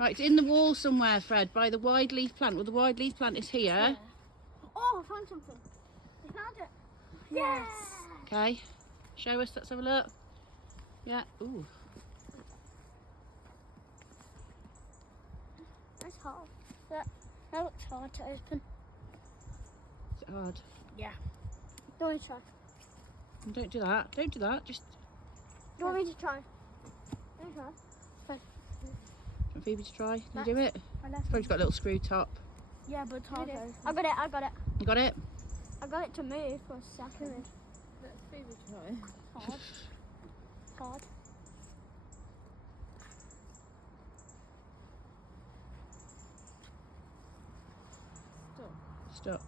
Right, it's in the wall somewhere, Fred, by the wide leaf plant. Well, the wide leaf plant is here. Yeah. Oh, I found something. I found it. Yes. Okay, show us. Let's have a look. Yeah. Ooh. That's hard. That looks hard to open. Is it hard? Yeah. Do you want me to try? Don't do that. Don't do that. Just. Do you want me to try? Let me try. Want Phoebe to try? Can you do it? It's Probably got a little screw top. Yeah, but it's hard to open. I got it. I got it. You got it? I got it to move for a second. Let Phoebe try. Hard. Hard. Stop. Stuck.